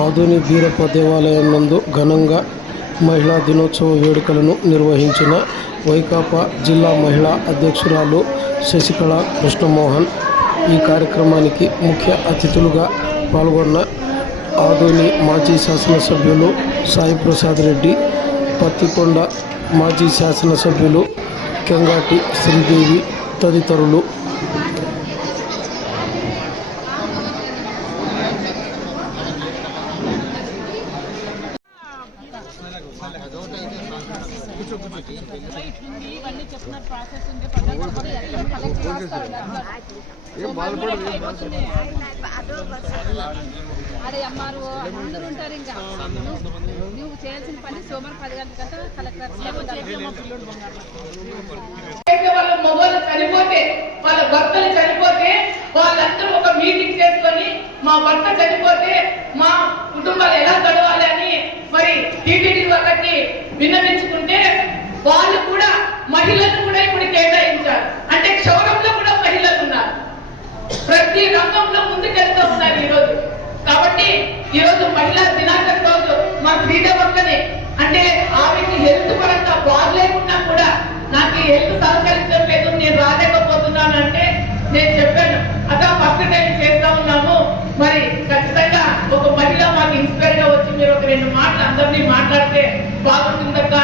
ఆదోని బీరప్ప దేవాలయం నందు ఘనంగా మహిళా దినోత్సవ వేడుకలను నిర్వహించిన వైకాపా జిల్లా మహిళా అధ్యక్షురాలు శశికళ కృష్ణమోహన్ ఈ కార్యక్రమానికి ముఖ్య అతిథులుగా పాల్గొన్న ఆదోని మాజీ శాసనసభ్యులు సాయి ప్రసాద్ రెడ్డి, పత్తికొండ మాజీ శాసనసభ్యులు కెంగాటి శ్రీదేవి తదితరులు. అదే అమ్మారు అందరూ ఉంటారు. ఇంకా నువ్వు చేయాల్సిన పని సోమవారం 10 గంటలకంతా కలెక్టర్ వాళ్ళ మొగలు చనిపోతే, వాళ్ళ భర్తలు చనిపోతే వాళ్ళందరూ ఒక మీటింగ్ చేసుకొని మా భర్త చనిపోతే మా కుటుంబాలు ఎలా గడవాలి అని మరి టీటీడీ వాళ్ళకి విన్నవించుకుంటే వాళ్ళు కూడా మహిళలను కూడా ఇప్పుడు కేటాయించారు. అంటే క్షౌరంలో కూడా మహిళలు ఉన్నారు, ప్రతి రంగంలో ముందుకెళ్తూ ఉన్నారు ఈరోజు. కాబట్టి ఈరోజు మహిళా దినాచరణ రోజు మా శ్రీదేవక్కని అంటే ఆమెకి హెల్త్ పరంగా బాగలేకున్నా కూడా నాకు ఈ హెల్త్ సహకరించట్లేదు, నేను రాలేకపోతున్నాను అంటే నేను చెప్పాను అదా ఫస్ట్ టైం చేస్తా ఉన్నాము, మరి ఖచ్చితంగా ఒక మహిళ మాకు ఇన్స్పైర్ గా వచ్చి మీరు ఒక 2 మాటలు అందరినీ మాట్లాడితే బాగుంటుందక్క